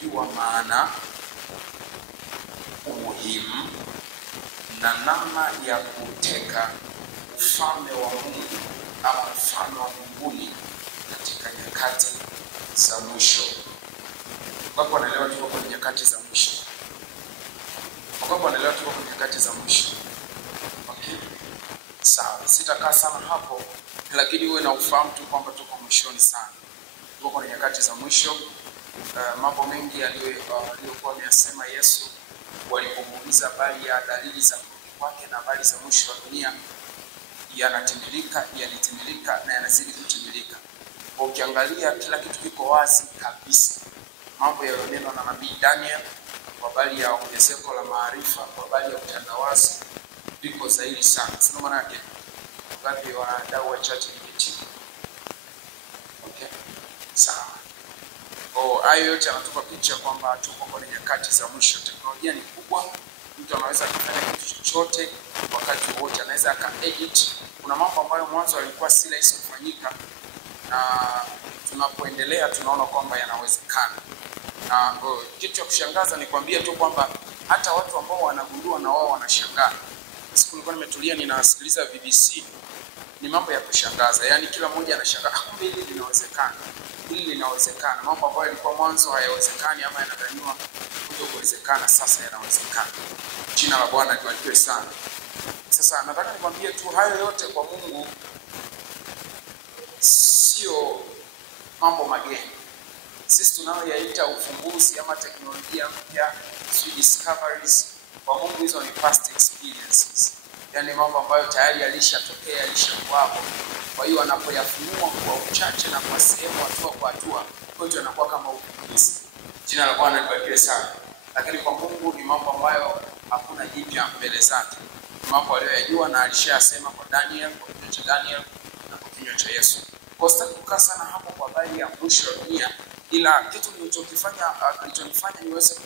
kujua maana, umuhimu na namna ya kuteka ufalme wa Mungu ama ufalme wa mbinguni katika nyakati za mwisho. Wapo wanaelewa tuko kwenye nyakati za mwisho. Wapo wanaelewa tuko kwenye nyakati za mwisho. Okay. Sawa, sitakaa sana hapo, lakini uwe na ufahamu tu kwamba tuko mwishoni sana. Tuko kwenye nyakati za mwisho. Mambo mengi aliyokuwa ameyasema Yesu walipomuuliza habari ya dalili za kurudi kwake na habari za mwisho wa dunia yanatimilika, yalitimilika na yanazidi kutimilika. Kwa ukiangalia kila kitu kiko wazi kabisa. Mambo yaliyonenwa na nabii Daniel kwa habari ya ongezeko la maarifa, kwa habari ya utandawazi viko zaidi sana. Sio maana yake ngapi wadau wa ChatGPT. Okay. Sawa. Hayo yote yanatupa picha kwamba tuko kwenye nyakati za mwisho. Teknolojia ni kubwa. Mtu anaweza kufanya kitu chochote wakati wote, anaweza aka-edit. Kuna mambo ambayo mwanzo yalikuwa si rahisi kufanyika, na tunapoendelea tunaona kwamba yanawezekana. Na kitu cha kushangaza ni kwambia tu kwamba hata watu ambao wanagundua na wao wanashangaa. Siku nilikuwa nimetulia ninasikiliza BBC, ni mambo ya kushangaza. Yaani kila mmoja anashangaa, kumbe hili linawezekana. Hili linawezekana. Mambo ambayo yalikuwa mwanzo hayawezekani ama yanadhaniwa kutokuwezekana sasa yanawezekana. Jina la Bwana libarikiwe sana. Sasa nataka nikwambie tu hayo yote kwa Mungu sio mambo mageni. Sisi tunayoyaita ufumbuzi ama teknolojia mpya, discoveries, kwa Mungu hizo ni past experiences. Yaani mambo ambayo tayari yalishatokea, yalishakuwapo. Kwa hiyo anapoyafunua kwa uchache na kwa sehemu, hatua kwa hatua, kwetu yanakuwa kama ufumbuzi. Jina la Bwana libarikiwe sana. Lakini kwa Mungu ni mambo ambayo hakuna jipya mbele zake. Mambo aliyojua na alishayasema kwa Daniel, kwa kinywa cha Daniel na kwa kinywa cha Yesu. Kwa sitaki kukaa sana hapo kwa habari ya mwisho wa dunia, ila kitu kilichonifanya niweze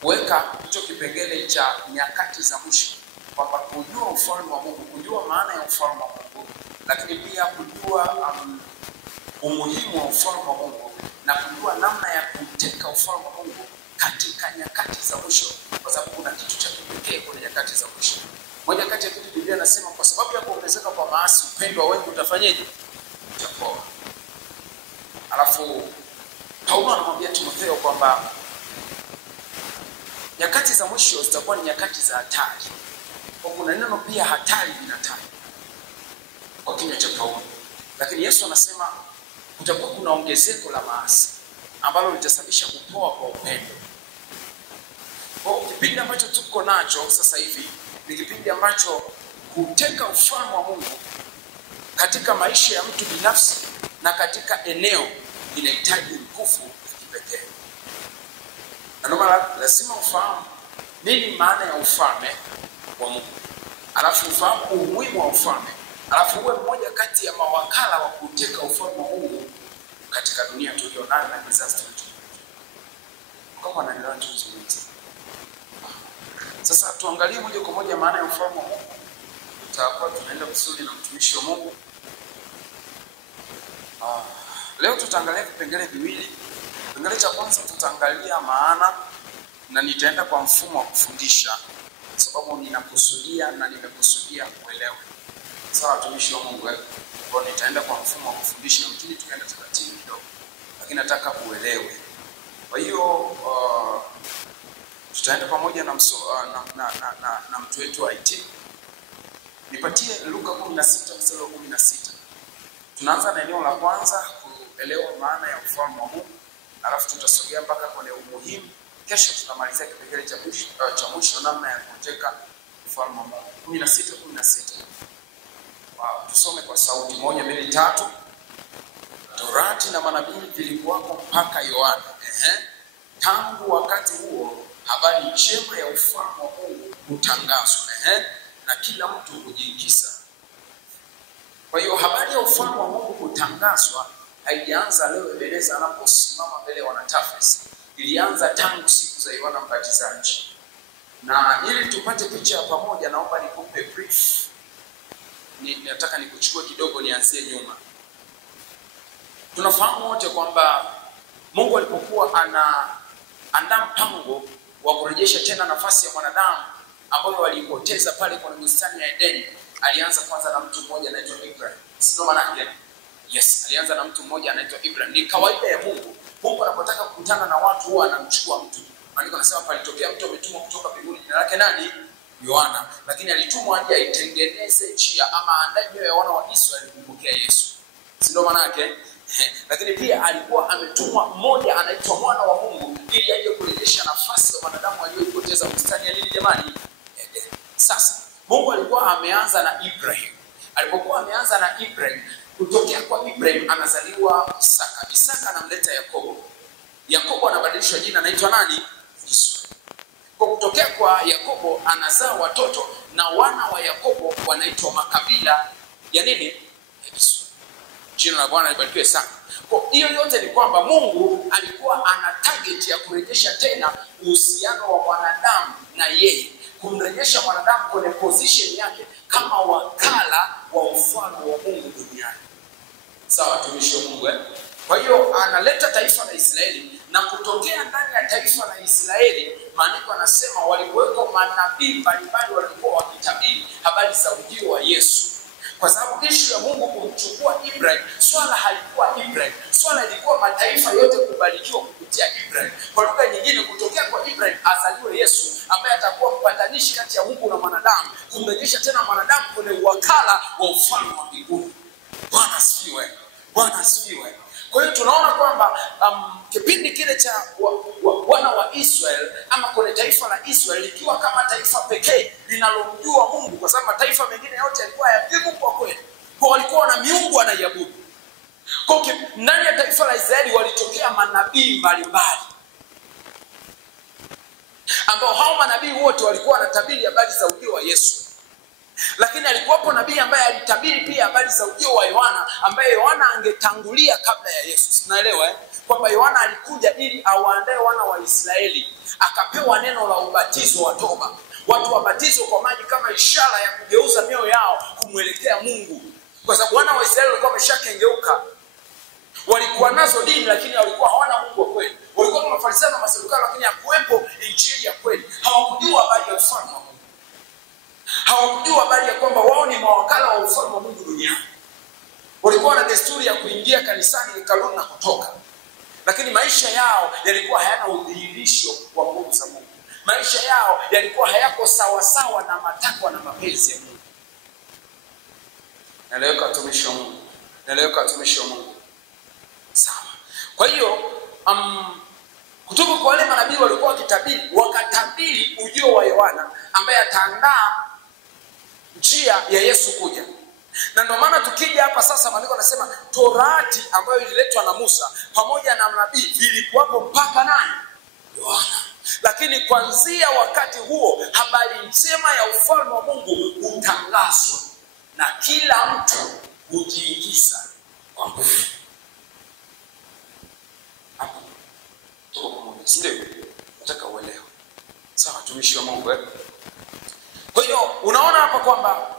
kuweka hicho kipengele cha nyakati za mwisho, kwamba kujua ufalme wa Mungu, kujua maana ya ufalme wa Mungu, lakini pia kujua umuhimu wa ufalme wa Mungu na kujua namna ya kuteka ufalme wa Mungu katika nyakati za mwisho, kwa sababu kuna kitu cha kipekee kwenye nyakati za mwisho. Moja kati ya kitu Biblia inasema kwa sababu ya kuongezeka kwa maasi, upendo wa wengi utafanyaje? Utapoa. Alafu Paulo anamwambia Timotheo kwamba nyakati za mwisho zitakuwa ni nyakati za hatari. Kwa kuna neno pia hatari linatajwa kwa kinywa cha Paulo. Lakini Yesu anasema kutakuwa kuna ongezeko la maasi ambalo litasababisha kupoa kwa upendo. Kwa kipindi ambacho tuko nacho sasa hivi ni kipindi ambacho kuteka ufalme wa Mungu katika maisha ya mtu binafsi na katika eneo inahitaji nguvu ya kipekee. Na ndio maana lazima ufahamu nini maana ya ufalme wa Mungu. Alafu ufahamu umuhimu wa ufalme. Alafu uwe mmoja kati ya mawakala wa kuteka ufalme wa Mungu katika dunia tulionayo na kizazi chetu. Kama anaelewa tuzungumze. Sasa tuangalie moja kwa moja maana ya ufalme wa Mungu. Tutakuwa tunaenda kusudi na mtumishi wa Mungu. Leo tutaangalia vipengele viwili. Kipengele cha kwanza tutaangalia maana, na nitaenda kwa mfumo wa kufundisha sababu ninakusudia na nimekusudia kuelewa. Sawa watumishi wa Mungu, kwa nitaenda kwa mfumo wa kufundisha, lakini tukaenda taratibu kidogo, lakini nataka uelewe. Kwa hiyo tutaenda pamoja na mtu wetu wa IT. Nipatie Luka 16:16. Tunaanza na eneo la kwanza kuelewa maana ya ufalme wa Mungu, alafu tutasogea mpaka kwenye umuhimu. Kesho tutamalizia kipengele cha mwisho namna ya kuteka ufalme wa Mungu. 16:16. Tusome kwa sauti 1, 2, 3. Torati na manabii vilikuwako mpaka Yohana. Tangu wakati huo habari njema ya ufalme wa Mungu hutangazwa. Na kila mtu hujiingiza. Kwa hiyo habari ya ufalme wa Mungu hutangazwa haijaanza leo Ebeneza anaposimama mbele ya wanatafsiri. Ilianza tangu siku za Yohana Mbatizaji. Na ili tupate picha ya pamoja, naomba nikupe brief. Nataka nikuchukue kidogo nianzie nyuma. Tunafahamu wote kwamba Mungu alipokuwa anaandaa mpango wa kurejesha tena nafasi ya mwanadamu ambayo walipoteza pale kwenye bustani ya Edeni, alianza kwanza na mtu mmoja anaitwa Ibrahim. Sio maana yake? Yes, alianza na mtu mmoja anaitwa Ibrahim. Ni kawaida ya Mungu. Mungu anapotaka kukutana na watu huwa anamchukua mtu. Maandiko yanasema palitokea mtu ametumwa kutoka mbinguni, jina lake nani? Yohana. Lakini alitumwa aje aitengeneze njia ama aandae mioyo ya wana wa Israeli kumpokea Yesu. Sio maana yake? Lakini pia alikuwa ametumwa mmoja anaitwa mwana wa Mungu ili aje kurejesha nafasi ya wanadamu walioipoteza bustani ya nini jamani? Eden. Sasa Mungu alikuwa ameanza na Ibrahim. Alipokuwa ameanza na Ibrahim, kutokea kwa Ibrahim anazaliwa Isaka. Isaka anamleta Yakobo. Yakobo anabadilishwa jina, anaitwa nani? Israeli. Kwa kutokea kwa Yakobo anazaa watoto na wana wa Yakobo wanaitwa makabila ya nini? Ya Israeli. Jina la Bwana libarikiwe sana. Kwa hiyo yote ni kwamba Mungu alikuwa ana target ya kurejesha tena uhusiano wa mwanadamu na yeye, kumrejesha mwanadamu kwenye position yake kama wakala wa ufalme wa Mungu duniani. Sawa tumishi wa Mungu Kwa hiyo analeta taifa la Israeli, na kutokea ndani ya taifa la Israeli maandiko yanasema walikuweko manabii mbalimbali walikuwa wakitabiri habari za ujio wa Yesu. Kwa sababu issue ya Mungu kumchukua Ibrahim, swala halikuwa Ibrahim, swala ilikuwa mataifa yote kubarikiwa kupitia Ibrahim. Kwa lugha nyingine, kutokea kwa Ibrahim azaliwe Yesu ambaye atakuwa mpatanishi kati ya Mungu na mwanadamu, kumrejesha tena mwanadamu kwenye wakala wa ufalme wa mbinguni. Bwana asifiwe. Bwana asifiwe. Kwa hiyo tunaona kwamba kipindi kile cha wana wa Israeli ama kwenye taifa la Israeli likiwa kama taifa pekee linalomjua Mungu, kwa sababu mataifa mengine yote yalikuwa hayapigu kwa kweli. Kwa walikuwa na miungu wanaiabudu. Kwa ndani ya taifa la Israeli walitokea manabii mbalimbali, ambao hao manabii wote walikuwa wanatabiri habari za ujio wa Yesu. Lakini alikuwapo nabii ambaye alitabiri pia habari za ujio wa Yohana, ambaye Yohana angetangulia kabla ya Yesu. Tunaelewa kwamba Yohana alikuja ili awaandae wana wa Israeli, akapewa neno la ubatizo wa toba. Watu wabatizwe kwa maji kama ishara ya kugeuza mioyo yao kumwelekea Mungu. Kwa sababu wana wa Israeli walikuwa wameshakengeuka. Walikuwa nazo dini lakini walikuwa hawana Mungu wa kweli. Walikuwa kama Mafarisayo na Masadukayo lakini hakuwepo injili ya kweli. Hawakujua habari ya ufalme wa Mungu. Hawakujua habari ya kwamba wao ni mawakala wa ufalme wa Mungu duniani. Walikuwa na desturi ya kuingia kanisani, hekaluni na kutoka. Lakini maisha yao yalikuwa hayana udhihirisho wa nguvu za Mungu. Maisha yao yalikuwa hayako sawa sawa na matakwa na mapenzi ya Mungu. Naeleweka watumishi wa Mungu? Naeleweka watumishi wa Mungu? Sawa. Kwa hiyo kutoka kwa wale manabii walikuwa wakitabiri, wakatabiri ujio wa Yohana ambaye ataandaa njia ya Yesu kuja. Na ndio maana tukija hapa sasa maandiko yanasema Torati ambayo ililetwa na Musa pamoja na manabii vilikuwapo mpaka nani? Yohana. Lakini kuanzia wakati huo habari njema ya ufalme wa Mungu hutangazwa na kila mtu hujiingiza kwa nguvu. Hapo tuko pamoja, ndio nataka uelewe. Sawa tumishi wa Mungu Kwa hiyo unaona hapa kwamba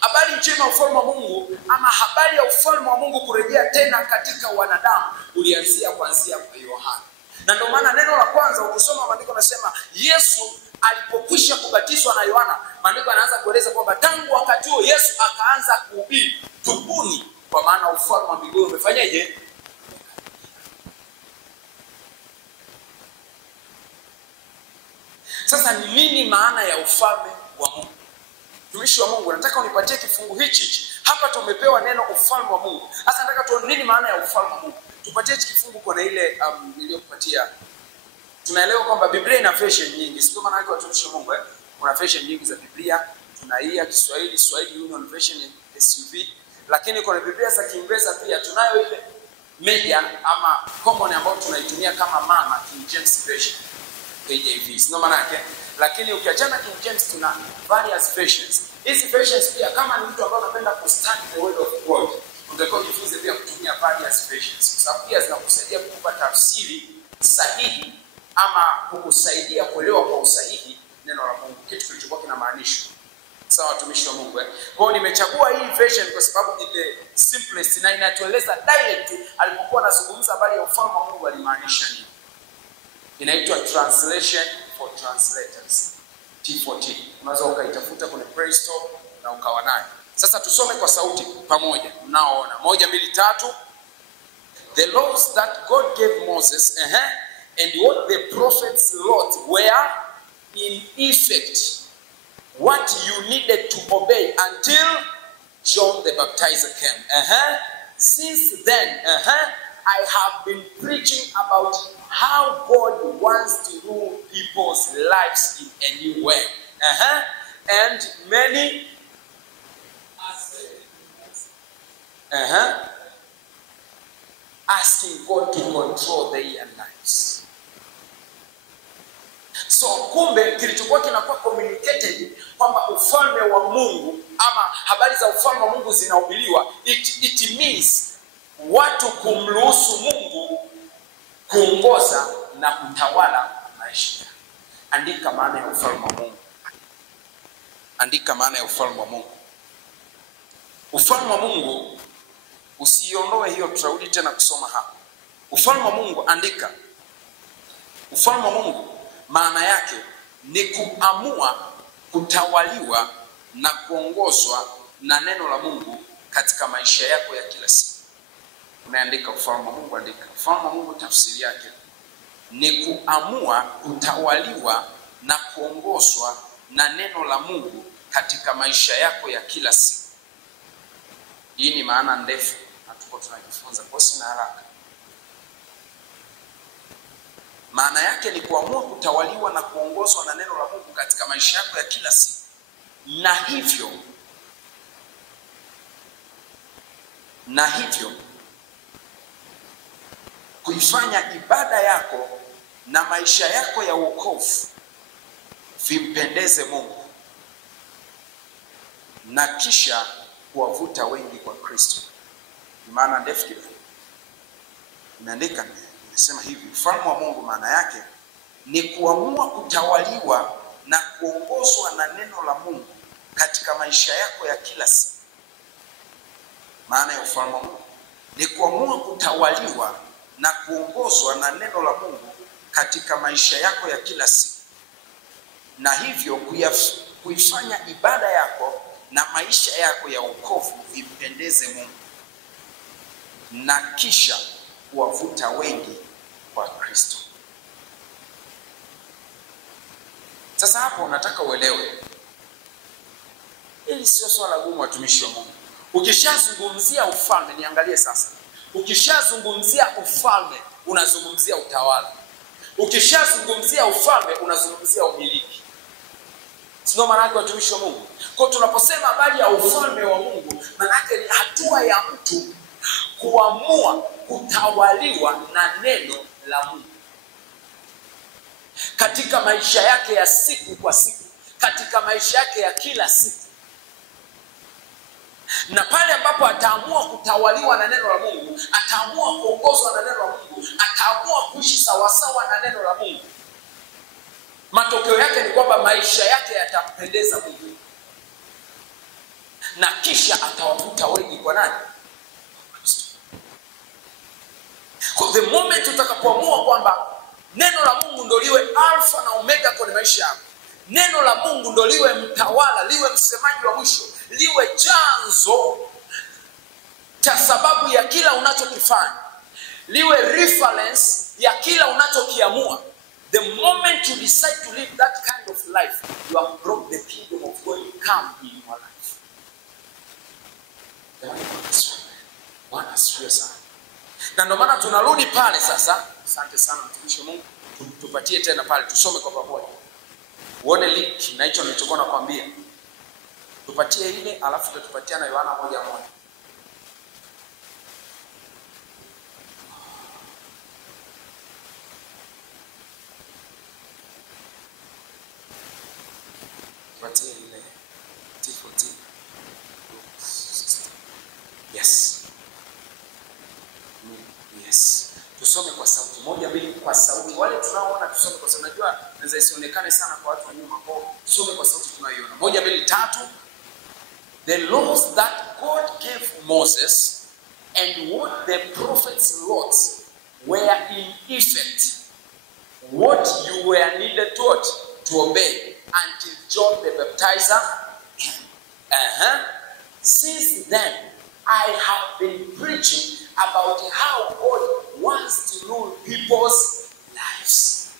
habari njema ya ufalme wa Mungu ama habari ya ufalme wa Mungu kurejea tena katika wanadamu ulianzia kuanzia kwa Yohana. Na ndio maana neno la kwanza ukisoma maandiko yanasema Yesu alipokwisha kubatizwa na Yohana, maandiko yanaanza kueleza kwamba tangu wakati huo Yesu akaanza kuhubiri, tubuni kwa maana ufalme wa mbinguni umefanyaje? Sasa ni nini maana ya ufalme wa Mungu? Tumishi wa Mungu, nataka unipatie kifungu hichi. Hapa tumepewa neno ufalme wa Mungu. Sasa nataka tuone nini maana ya ufalme wa Mungu. Tupatie kifungu kwa ile niliyokupatia. Tunaelewa kwamba Biblia ina version nyingi. Sio maana yake watumishi wa Mungu kuna version nyingi za Biblia. Tuna hii ya Kiswahili, Swahili Union Version SUV. Lakini kuna Biblia za Kiingereza pia tunayo ile media ama common ambayo tunaitumia kama mama, King James Version. KJV. Sio maana yake. Lakini ukiachana King James tuna various versions. Hizi versions pia kama ni mtu ambaye anapenda kustudy the word of God, unatakiwa kujifunza pia kutumia various versions. Kwa sababu pia zinakusaidia kukupa tafsiri sahihi ama kukusaidia kuelewa kwa usahihi neno la Mungu, kitu kilichokuwa kinamaanishwa. Sawa watumishi wa Mungu. Kwa hiyo nimechagua hii version kwa sababu ni the simplest na inatueleza direct alipokuwa anazungumza habari ya ufalme wa Mungu alimaanisha nini. Inaitwa Translation for Translators, T4T. Unaweza ukaitafuta kwenye Play Store na ukawa nayo. Sasa tusome kwa sauti pamoja. Mnaoona 1 2 3. The laws that God gave Moses and what the prophets wrote were in effect what you needed to obey until John the Baptizer came. Since then, I have been preaching about how God wants to rule people's lives in a new way. And many asking God to control their lives. So kumbe kilichokuwa kinakuwa communicated kwamba ufalme wa Mungu ama habari za ufalme wa Mungu zinahubiriwa, it means watu kumruhusu Mungu kuongoza na kutawala maisha. Andika maana ya ufalme wa Mungu. Andika maana ya ufalme wa Mungu. Ufalme wa Mungu, usiondoe hiyo, tutarudi tena kusoma hapa. Ufalme wa Mungu, andika. Ufalme wa Mungu maana yake ni kuamua, kutawaliwa na kuongozwa na neno la Mungu katika maisha yako ya kila siku. Unaandika ufalme wa Mungu, andika. Ufalme wa Mungu tafsiri yake ni kuamua, kutawaliwa na kuongozwa na neno la Mungu katika maisha yako ya kila siku. Hii ni maana ndefu na tuko tunajifunza kwa sina haraka. Maana yake ni kuamua, kutawaliwa na kuongozwa na neno la Mungu katika maisha yako ya kila siku. Na hivyo kuifanya ibada yako na maisha yako ya wokovu vimpendeze Mungu na kisha kuwavuta wengi kwa Kristo. Maana ndefu kidogo. Nimeandika, nimesema hivi, ufalme wa Mungu maana yake ni kuamua, kutawaliwa na kuongozwa na neno la Mungu katika maisha yako ya kila siku. Maana ya ufalme wa Mungu ni kuamua, kutawaliwa na kuongozwa na neno la Mungu katika maisha yako ya kila siku. Na hivyo kuifanya ibada yako na maisha yako ya wokovu vimpendeze Mungu na kisha kuwavuta wengi kwa Kristo. Sasa hapo nataka uelewe, hili sio swala gumu watumishi wa Mungu. Ukishazungumzia ufalme, niangalie sasa. Ukishazungumzia ufalme, unazungumzia utawala. Ukishazungumzia ufalme, unazungumzia umiliki. Sio maana yake watumishi wa Mungu. Kwa tunaposema habari ya ufalme wa Mungu, maana yake ni hatua ya mtu kuamua kutawaliwa na neno la Mungu katika maisha yake ya siku kwa siku, katika maisha yake ya kila siku. Na pale ambapo ataamua kutawaliwa na neno la Mungu, ataamua kuongozwa na neno la Mungu, ataamua kuishi sawasawa na neno la Mungu, matokeo yake ni kwamba maisha yake yatampendeza Mungu na kisha atawavuta wengi kwa nani? Kwa the moment utakapoamua kwamba neno la Mungu ndio liwe alfa na omega kwenye maisha yako, neno la Mungu ndio liwe mtawala, liwe msemaji wa mwisho, liwe chanzo cha sababu ya kila unachokifanya, liwe reference ya kila unachokiamua. The moment you decide to live that kind of life, you have brought the kingdom of God come in your life. Bwana asifiwe sana. Na ndio maana tunarudi pale sasa. Asante sana mtumishi wa Mungu. Tupatie tena pale, tusome kwa pamoja. Uone link na hicho nilichokuwa nakwambia. Tupatie ile, alafu tutatupatia na Yohana 1:1. Tupatie ile T4T. Yes. Yes. Tusome kwa sauti. sauti. 1 2 kwa sauti. Wale tunaoona tusome kwa sababu najua naweza isionekane sana kwa watu wa nyuma, kwa tusome kwa sauti tunayoiona. 1 2 3. The laws that God gave Moses and what the prophets wrote were in effect what you were needed to obey until John the Baptizer came. Since then, I have been preaching about how God wants to rule people's lives.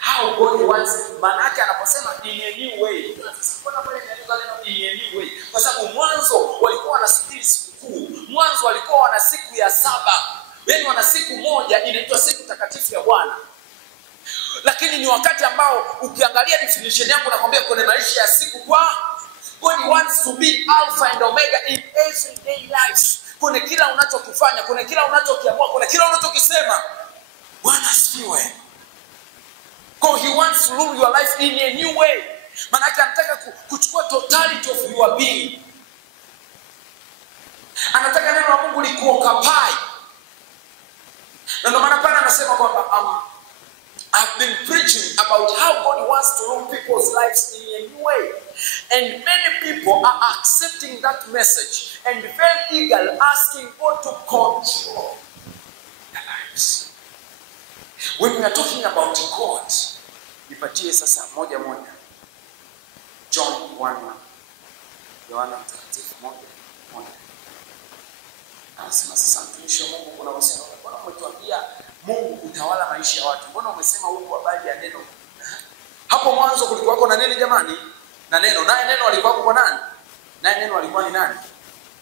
How God wants, manake anaposema in a new way. Mbona pale inaandikwa neno in a new way? Kwa sababu mwanzo walikuwa wanasubiri sikukuu. Mwanzo walikuwa wana siku ya 7. Yaani wana siku moja inaitwa siku takatifu ya Bwana. Lakini ni wakati ambao ukiangalia definition yangu nakwambia kwenye maisha ya siku kwa God wants to be alpha and omega in everyday life. Kwenye kila unachokifanya, kwenye kila unachokiamua, kwenye kila unachokisema. Bwana asifiwe. God, he wants to rule your life in a new way. Maana anataka kuchukua totality of your being. Anataka neno la Mungu likuoccupy. Na ndio maana Bwana anasema kwamba I've been preaching about how God wants to rule people's lives in a new way. And many people are accepting that message and very eagerly asking God to control their lives. When we are talking about God, nipatie sasa moja. John 1:1. Yohana Mtakatifu 1:1. Anasema sasa mtumishi wa Mungu kuna wasema Bwana umetuambia Mungu utawala maisha ya watu. Mbona umesema huko habari ya neno? Hapo mwanzo kulikuwa na nini jamani? Na neno. Naye neno alikuwa kwa nani? Naye neno alikuwa ni nani?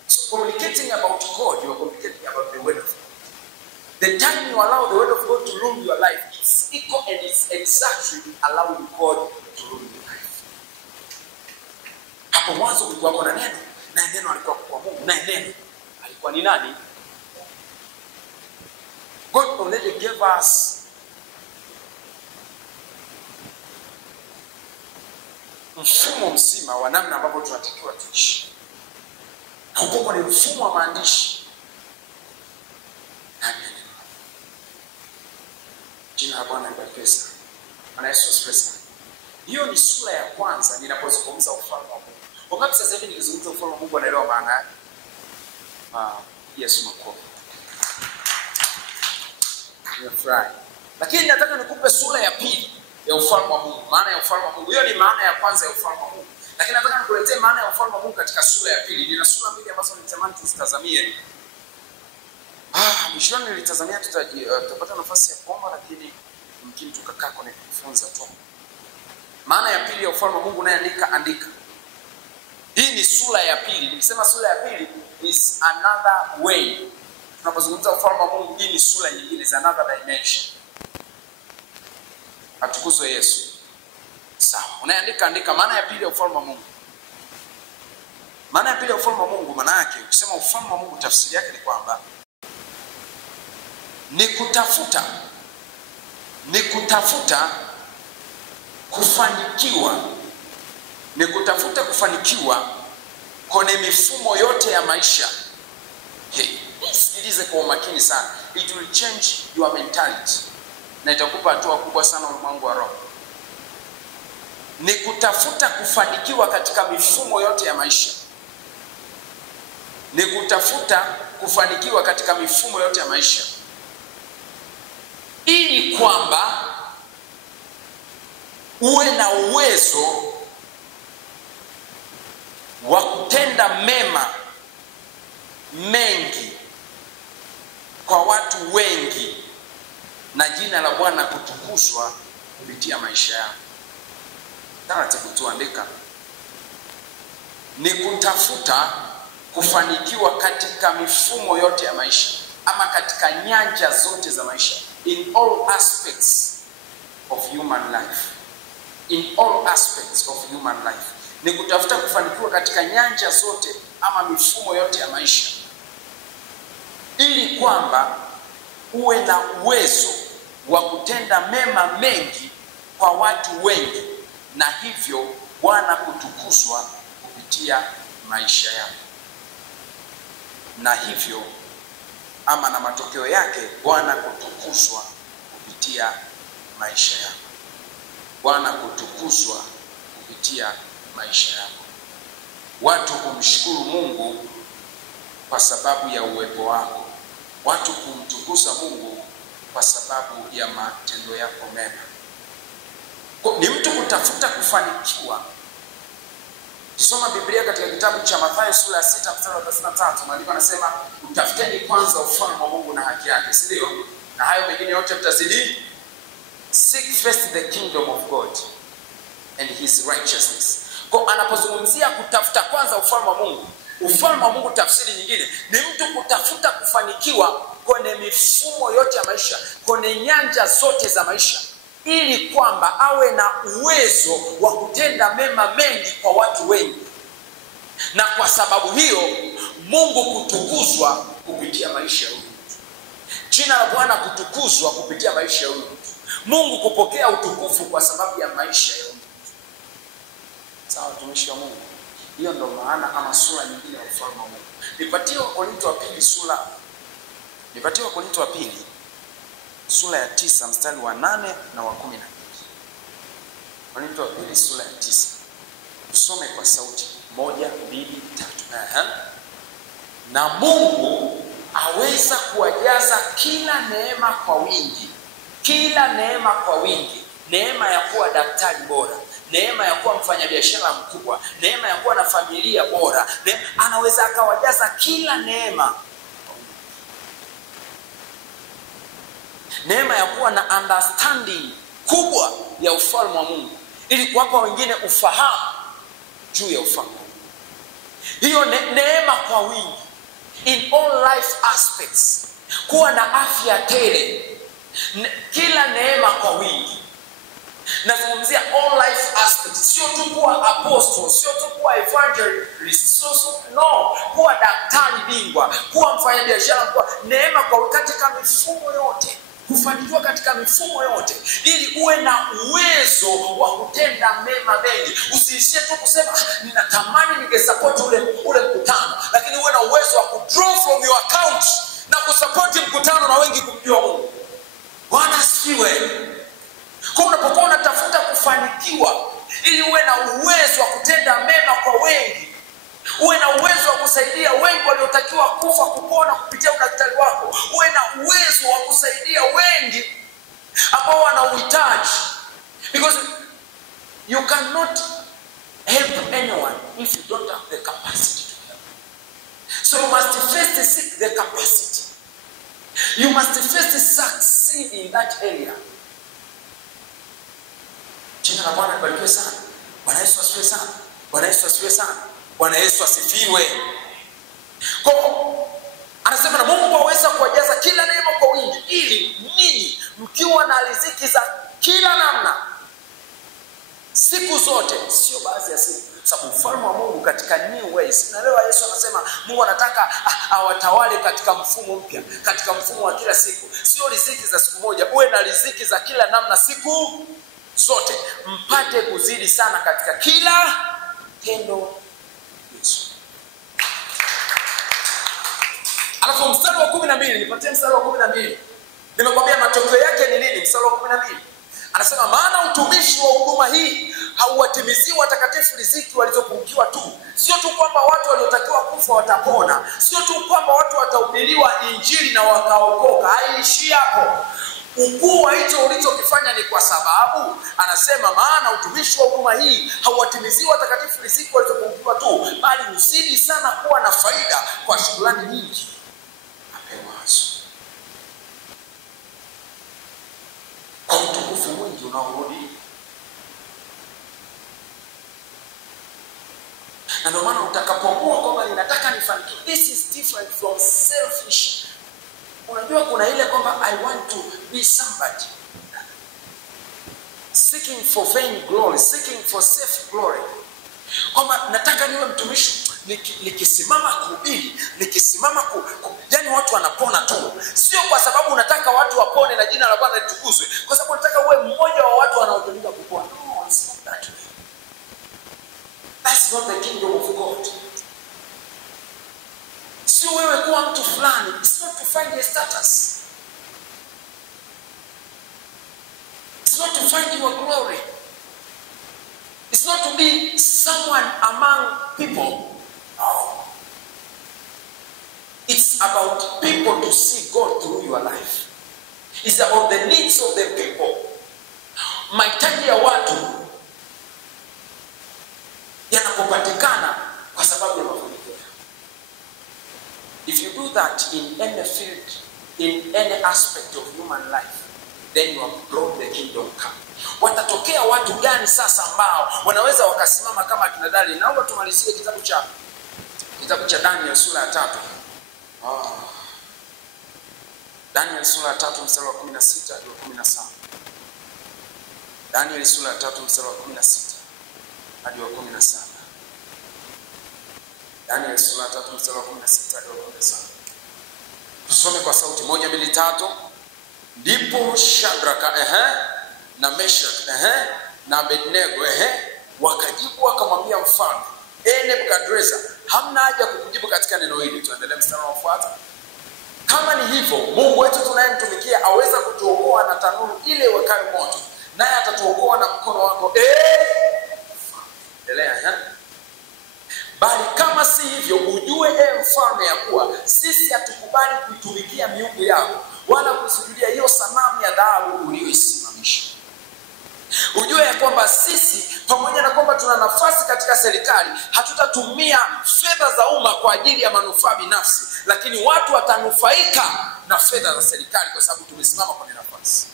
So communicating about God, you are communicating about the word of God. The time you allow the word of God to rule your life, it's equal and it's exactly allowing God to rule your life. Hapo mwanzo kulikuwa na neno. Naye neno alikuwa kwa Mungu. Naye neno alikuwa ni nani? God already gave us mfumo mzima wa namna ambavyo tunatakiwa tuishi. Huko ni mfumo wa maandishi. Jina la Bwana libarikiwe sana. Bwana Yesu asifiwe sana. Hiyo ni sura ya kwanza ninapozungumza ufalme wa Mungu. Wakati sasa hivi nikizungumza ufalme wa Mungu anaelewa maana yake? Yesu makofi. Nimefurahi. Lakini nataka nikupe sura ya pili ya ufalme wa Mungu. Maana ya ufalme wa Mungu. Hiyo ni maana ya kwanza ya ufalme wa Mungu. Lakini nataka nikuletee maana ya ufalme wa Mungu katika sura ya pili. Nina sura mbili ambazo nitamani tuzitazamie. Mwishoni nilitazamia tutapata nafasi ya kuomba, lakini mkini tukakaa kwenye kufunza tu. Maana ya pili ya ufalme wa Mungu naye andika. Hii ni sura ya pili. Nikisema sura ya pili is another way. Tunapozungumza ufalme wa Mungu, hii ni sura nyingine, is another dimension. Atukuzwe Yesu. Sawa. Unaandika maana ya pili ya ufalme wa Mungu. Maana ya pili ya ufalme wa Mungu maana yake, ukisema ufalme wa Mungu tafsiri yake ni kwamba ni kutafuta kufanikiwa kwenye mifumo yote ya maisha. Sikilize kwa umakini sana. It will change your mentality. Na itakupa hatua kubwa sana ulimwengu wa roho. Ni kutafuta kufanikiwa katika mifumo yote ya maisha. Ni kutafuta kufanikiwa katika mifumo yote ya maisha. Ili kwamba uwe na uwezo wa kutenda mema mengi kwa watu wengi na jina la Bwana kutukuzwa kupitia maisha yao. Taratibu tuandika. Ni kutafuta kufanikiwa katika mifumo yote ya maisha ama katika nyanja zote za maisha, in all aspects of human life. In all aspects of human life. Ni kutafuta kufanikiwa katika nyanja zote ama mifumo yote ya maisha, ili kwamba uwe na uwezo wa kutenda mema mengi kwa watu wengi na hivyo Bwana kutukuzwa kupitia maisha yako. Na hivyo ama na matokeo yake Bwana kutukuzwa kupitia maisha yako. Bwana kutukuzwa kupitia maisha yako. Watu kumshukuru Mungu kwa sababu ya uwepo wako. Watu kumtukuza Mungu kwa sababu ya matendo yako mema. Ni mtu kutafuta kufanikiwa. Tusoma Biblia katika kitabu cha Mathayo sura ya 6 mstari wa 33. Maandiko yanasema, "Utafuteni kwanza ufalme wa Mungu na haki yake," si ndio? "Na hayo mengine yote mtazidi." Seek first the kingdom of God and his righteousness. Kwa anapozungumzia kutafuta kwanza ufalme wa Mungu tafsiri nyingine ni mtu kutafuta kufanikiwa kwenye mifumo yote ya maisha, kwenye nyanja zote za maisha, ili kwamba awe na uwezo wa kutenda mema mengi kwa watu wengi. Na kwa sababu hiyo Mungu kutukuzwa kupitia maisha ya huyu mtu. Jina la Bwana kutukuzwa kupitia maisha ya huyu mtu. Mungu kupokea utukufu kwa sababu ya maisha ya huyu mtu. Sawa, tumishi wa Mungu. Hiyo ndo maana ama sura nyingine ya ufalme wa Mungu. Nipatie Wakorintho wa pili sura ya 9 mstari wa 8 na wa 12. Wakorintho wa pili sura ya 9. Tusome kwa sauti 1, 2, 3. "Na Mungu aweza kuwajaza kila neema kwa wingi." Kila neema kwa wingi. Neema ya kuwa daktari bora, neema ya kuwa mfanyabiashara mkubwa, neema ya kuwa na familia bora. Anaweza akawajaza kila neema. Neema ya kuwa na understanding kubwa ya ufalme wa Mungu, ili kuwapa wengine ufahamu juu ya ufalme. Hiyo neema kwa wingi in all life aspects. Kuwa na afya tele. Kila neema kwa wingi. Nazungumzia all life aspects. Sio tu kuwa apostle, sio tu kuwa evangelist, no, kuwa daktari bingwa, kuwa mfanyabiashara mkubwa. Neema kwa katika mifumo yote, kufanikiwa katika mifumo yote, ili uwe na uwezo wa kutenda mema mengi. Usiishie tu kusema ninatamani ningesupport ule mkutano, lakini uwe na uwezo wa kudraw from your account na kusupport mkutano na wengi kumjua Mungu. Bwana asifiwe. Kwa unapokuwa unatafuta kufanikiwa, ili uwe na uwezo wa kutenda mema kwa wengi, uwe na uwezo wa kusaidia wengi waliotakiwa kufa kupona kupitia udaktari wako, uwe na uwezo wa kusaidia wengi ambao wana uhitaji, because you cannot help anyone if you don't have the capacity to help. So you must first seek the capacity. You must first succeed in that area. Jina la Bwana libarikiwe sana. Bwana Yesu asifiwe sana. Bwana Yesu asifiwe sana. Bwana Yesu asifiwe. Kwa anasema, "Na Mungu aweza kuwajaza kila neema kwa wingi, ili ninyi mkiwa na riziki za kila namna siku zote," sio baadhi ya siku, sababu ufalme wa Mungu katika new ways. Na leo Yesu anasema Mungu anataka awatawale katika mfumo mpya, katika mfumo wa kila siku. Sio riziki za siku moja, uwe na riziki za kila namna siku zote, mpate kuzidi sana katika kila tendo Yesu. Alafu mstari wa 12, nipatie mstari wa 12. Nimekwambia matokeo yake ni nini? Mstari wa 12. Anasema, "Maana utumishi wa huduma hii hauwatimizii watakatifu riziki walizopungukiwa tu." Sio tu kwamba watu waliotakiwa kufa watapona, sio tu kwamba watu watahubiriwa injili na wakaokoka. Haishi hapo. Ukuu wa hicho ulichokifanya ni kwa sababu anasema, "Maana utumishi wa huduma hii hauwatimizii watakatifu riziki walizopungukiwa tu, bali uzidi sana kuwa na faida kwa shukrani nyingi." Apewazo kwa utukufu mwingi unaorudi. Na ndio maana utakapoamua kwamba ninataka nifanikiwe, this is different from selfish. Unajua kuna ile kwamba I want to be somebody, seeking for vain glory, seeking for self glory. Kwamba nataka niwe mtumishi, nikisimama kuhubiri, nikisimama yani watu wanapona tu. Sio kwa sababu unataka watu wapone na jina la Bwana litukuzwe, kwa sababu unataka uwe mmoja wa watu wanaotumika kupona. No, it's not that way. That's not the kingdom of God. Sio wewe kuwa mtu fulani. It's not to find a status. not to find your glory. It's not to be someone among people. No. It's about people to see God through your life. It's about the needs of the people. Mahitaji ya watu yanapopatikana kwa sababu ya mafanikio. If you do that in any field, in any aspect of human life, then you have brought the kingdom come. Watatokea watu gani sasa ambao wanaweza wakasimama kama kina Daniel? Naomba tumalizie kitabu cha Daniel sura ya 3. Daniel sura ya 3 mstari wa 16 hadi 17. Daniel sura ya 3 mstari wa 16 hadi 17. Daniel sura ya 3 mstari wa 16 hadi 17. Tusome kwa sauti 1, 2, 3. Ndipo Shadraka na Meshach na Abednego wakajibu wakamwambia mfalme, Nebukadreza, hamna haja kukujibu katika neno hili. Tuendelee mstari unaofuata. Kama ni hivyo, Mungu wetu tunayemtumikia aweza kutuokoa na tanuru ile iwakayo moto, naye atatuokoa na mkono wako. Endelea. Bali kama si hivyo, ujue mfalme ya kuwa sisi hatukubali kuitumikia miungu yako wala kusujudia hiyo sanamu ya dhahabu uliyoisimamisha. Ujue ya kwamba sisi pamoja na kwamba tuna nafasi katika serikali, hatutatumia fedha za umma kwa ajili ya manufaa binafsi, lakini watu watanufaika na fedha za serikali kwa sababu tumesimama kwenye nafasi.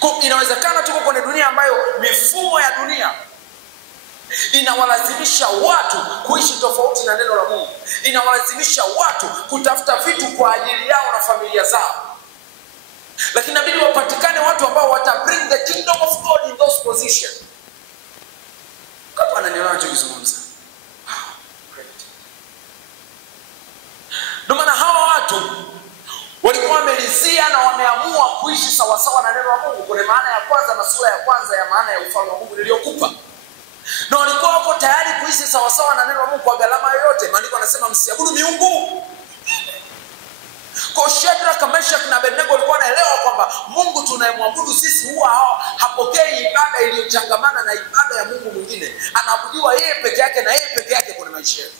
Kwa inawezekana tuko kwenye dunia ambayo mifumo ya dunia inawalazimisha watu kuishi tofauti na neno la Mungu. Inawalazimisha watu kutafuta vitu kwa ajili yao na familia zao. Lakini inabidi wapatikane watu ambao wata bring the kingdom of God in those positions. Kama ananielewa ninachozungumza. Ndio maana hawa watu walikuwa wamelizia na wameamua kuishi sawa sawa na neno la Mungu. Kwa maana ya kwanza na sura ya kwanza ya maana ya ufalme wa Mungu niliyokupa. Na walikuwa wako tayari kuishi sawa sawa na neno la Mungu kwa gharama yoyote. Maandiko yanasema msiabudu miungu. Kwa Shadraka, Meshach na Abednego walikuwa wanaelewa kwamba Mungu tunayemwabudu sisi huwa hapokei ibada iliyochangamana na ibada ya Mungu mwingine. Anaabudiwa yeye peke yake na yeye peke yake kwenye maisha yetu.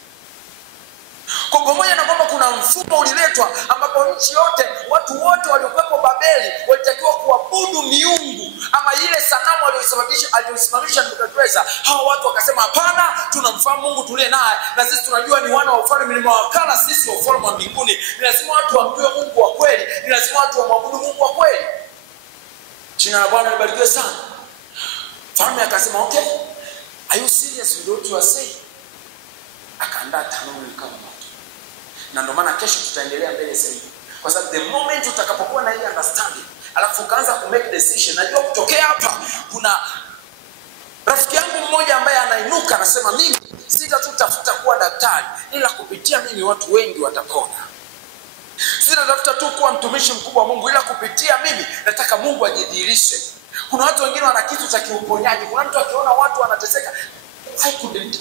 Kwa pamoja na kwamba kuna mfumo uliletwa ambapo nchi yote, watu wote waliokuwepo Babeli walitakiwa kuabudu miungu ama ile sanamu aliyosimamisha Nebukadreza. Hao watu wakasema hapana, tunamfahamu Mungu tuliye naye na sisi tunajua ni wana wa ufalme, ni mawakala sisi wa ufalme wa mbinguni. Ni lazima watu wamjue Mungu wa kweli, ni lazima watu wamwabudu Mungu wa kweli. Jina la Bwana libarikiwe sana. Mfalme akasema, okay, are you serious with what you are saying? Akaandaa tanuru kama moto. Na ndio maana kesho tutaendelea mbele zaidi. Kwa sababu the moment utakapokuwa na hii understanding, alafu ukaanza ku make decision, najua kutokea hapa kuna rafiki yangu mmoja ambaye anainuka anasema mimi sitatutafuta kuwa daktari, ila kupitia mimi watu wengi watapona. Sitatafuta tu kuwa mtumishi mkubwa wa Mungu, ila kupitia mimi nataka Mungu ajidhihirishe. Kuna watu wengine wana kitu cha kiuponyaji. Kuna mtu akiona watu wanateseka,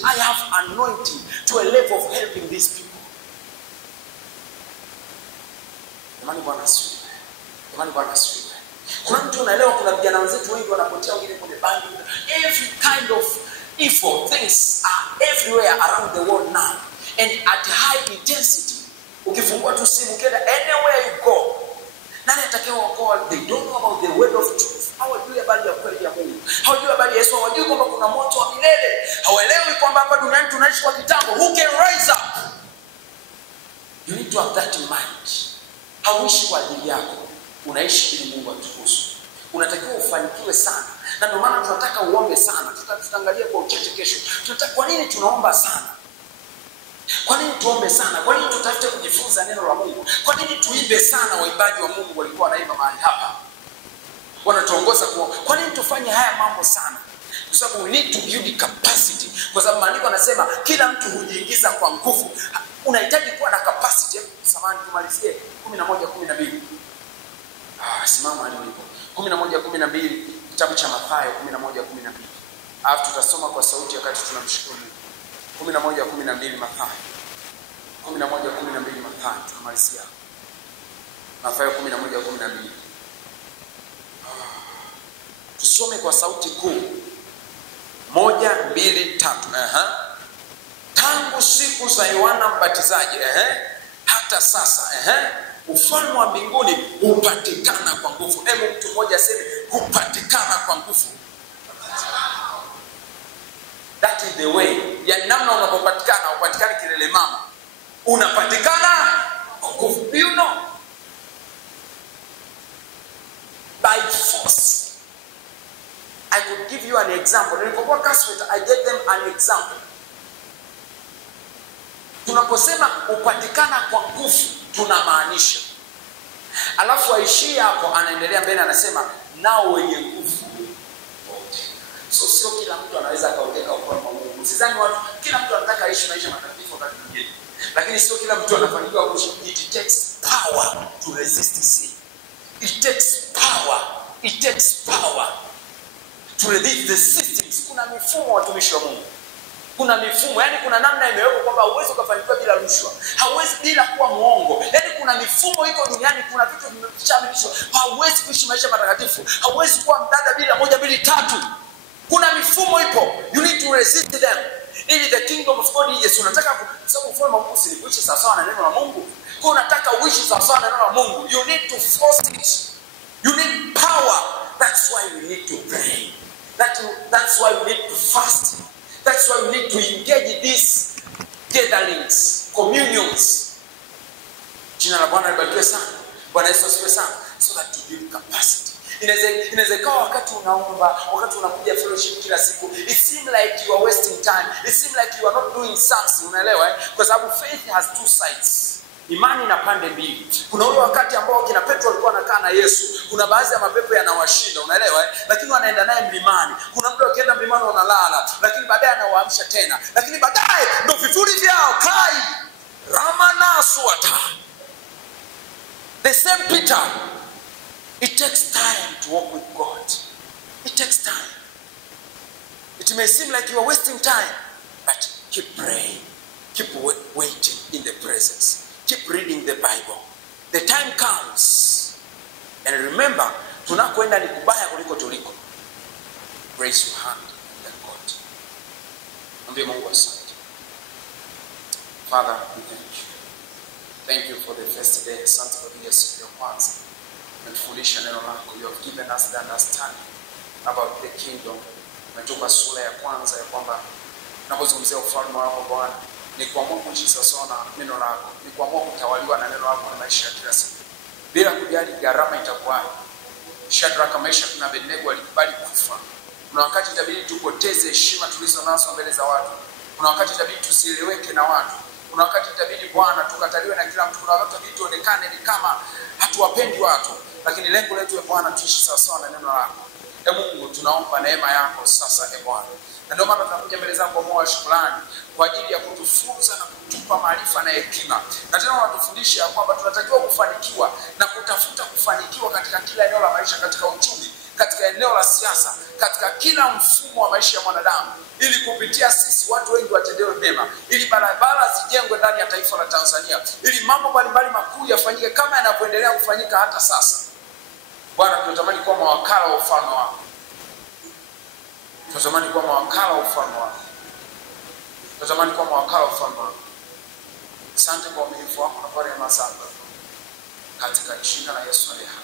I have anointing to a level of helping these people. Imani Bwana asifiwe. Imani Bwana asifiwe. Kuna mtu unaelewa, kuna vijana wenzetu wengi wanapotea wengine kwenye bangi. Every kind of evil things are everywhere around the world now and at high intensity. Ukifungua tu simu ukienda anywhere you go, nani atakayeokoa? They don't know about the word of truth. Hawajui habari ya kweli ya Mungu. Hawajui habari ya Yesu. Hawajui kwamba kuna moto wa milele. Hawaelewi kwamba hapa duniani tunaishi kwa kitambo. Who can rise up? You need to have that in mind. Hauishi kwa ajili yako, unaishi ili Mungu atukuzwe. Unatakiwa ufanikiwe sana. Na ndio maana tunataka uombe sana. Tutaangalia kwa uchache kesho. Tunataka kwa nini tunaomba sana? Kwa nini tuombe sana? Kwa nini tutafute kujifunza neno la Mungu? Kwa nini tuimbe sana? Waimbaji wa Mungu walikuwa wanaimba mahali hapa, wanatuongoza kwa nini tufanye haya mambo sana? Kwa sababu we need to build capacity. Kwa sababu maandiko yanasema kila mtu hujiingiza kwa nguvu. Unahitaji kuwa na capacity. Samahani, tumalizie 11:12. Simama hadi ulipo. 11:12 kitabu cha Mathayo 11:12. Alafu tutasoma kwa sauti wakati tunamshukuru Mungu. 11:12 Mathayo. 11:12 Mathayo tunamalizia. Mathayo 11:12. Tusome kwa sauti kuu. 1, 2, 3. Tangu siku za Yohana Mbatizaji hata sasa ufalme wa mbinguni hupatikana kwa nguvu. Hebu mtu mmoja aseme hupatikana kwa nguvu. That is the way. Ya namna unapopatikana, upatikane kilele mama. Unapatikana kwa nguvu. Do you know? By force. I could give you an example. Nilipokuwa Kaswet, I gave them an example. Tunaposema upatikana kwa nguvu, tunamaanisha. Alafu aishia hapo, anaendelea mbele anasema nao wenye nguvu. So sio kila mtu anaweza kaongeka ufalme wa Mungu. Msidhani watu kila mtu anataka aishi maisha matakatifu wakati mwingine. Lakini sio kila mtu anafanikiwa kuishi. It takes power to resist sin. It takes power. It takes power to resist the systems. Kuna mifumo watumishi wa Mungu. Kuna mifumo, yani kuna namna imewekwa kwamba huwezi kufanikiwa bila rushwa. Hauwezi bila kuwa muongo. Yani kuna mifumo iko duniani, kuna vitu vimeshamilishwa. Hauwezi kuishi maisha matakatifu. Hauwezi kuwa mdada bila 1, 2, 3. Kuna mifumo ipo. You need to resist them. Ili the kingdom of God ije. Unataka sababu ufalme wa Mungu si kuishi sawa na neno la Mungu. Kwa unataka uishi sawa na neno la Mungu. You need to force it. You need power. That's why we need to pray. That's why we need to fast. That's why we need to engage in these gatherings, communions. Jina la Bwana libarikiwe sana. Bwana Yesu asifiwe sana. So that to build capacity. Inaweza kuwa wakati unaomba, wakati unakuja fellowship kila siku, it seems like you are wasting time. It seems like you are not doing something, unaelewa? Kwa sababu faith has two sides. Imani ina pande mbili. Kuna ule wakati ambao kina Petro alikuwa anakaa na Yesu. Kuna baadhi ya mapepo yanawashinda, unaelewa? Lakini wanaenda naye mlimani. Kuna mtu akienda mlimani wanalala, lakini baadaye anawaamsha tena. Lakini baadaye ndio vivuli vyao kai Ramanaswata. The same Peter. It takes time to walk with God. It takes time. It may seem like you are wasting time, but keep praying. Keep waiting in the presence. Keep reading the Bible. The time comes. And remember, tunakwenda ni kubaya kuliko tuliko. Raise your hand and God. Mwambie Mungu asante. Father, we thank you. Thank you for the first day. Asante kwa ajili ya siku ya kwanza. Umefundisha neno lako. You have given us the understanding about the kingdom. Umetupa sura ya kwanza ya kwamba tunapozungumzia ufalme wako Bwana, ni kuamua kuishi sawa na neno lako. Ni kuamua kutawaliwa na neno lako na maisha ya kila siku. Bila kujali gharama itakuwaje. Shadraka, Meshaki na Abednego walikubali kufa. Kuna wakati itabidi tupoteze heshima tulizo nazo mbele za watu. Kuna wakati itabidi tusieleweke na watu. Kuna wakati itabidi Bwana tukataliwe na kila mtu. Kuna wakati itabidi tuonekane ni kama hatuwapendi watu. Lakini lengo letu Bwana tuishi sawa na neno lako. Mungu, tunaomba neema yako sasa Bwana. Na ndio maana tunakuja mbele zako kwa moyo wa shukrani kwa ajili ya kutufunza na kutupa maarifa na hekima. Na tena unatufundisha kwamba tunatakiwa kufanikiwa na kutafuta kufanikiwa katika kila eneo la maisha, katika uchumi, katika eneo la siasa, katika kila mfumo wa maisha ya mwanadamu, ili kupitia sisi watu wengi watendewe mema, ili barabara zijengwe ndani ya taifa la Tanzania, ili mambo mbalimbali makuu yafanyike kama yanavyoendelea kufanyika hata sasa. Bwana, tunatamani kuwa mawakala wa ufalme wako. Tunatamani kuwa mawakala wa ufalme wako. Tunatamani kuwa mawakala wa ufalme wako. Asante kwa uaminifu wako na kwa rehema zako. Katika jina la Yesu aliye hai.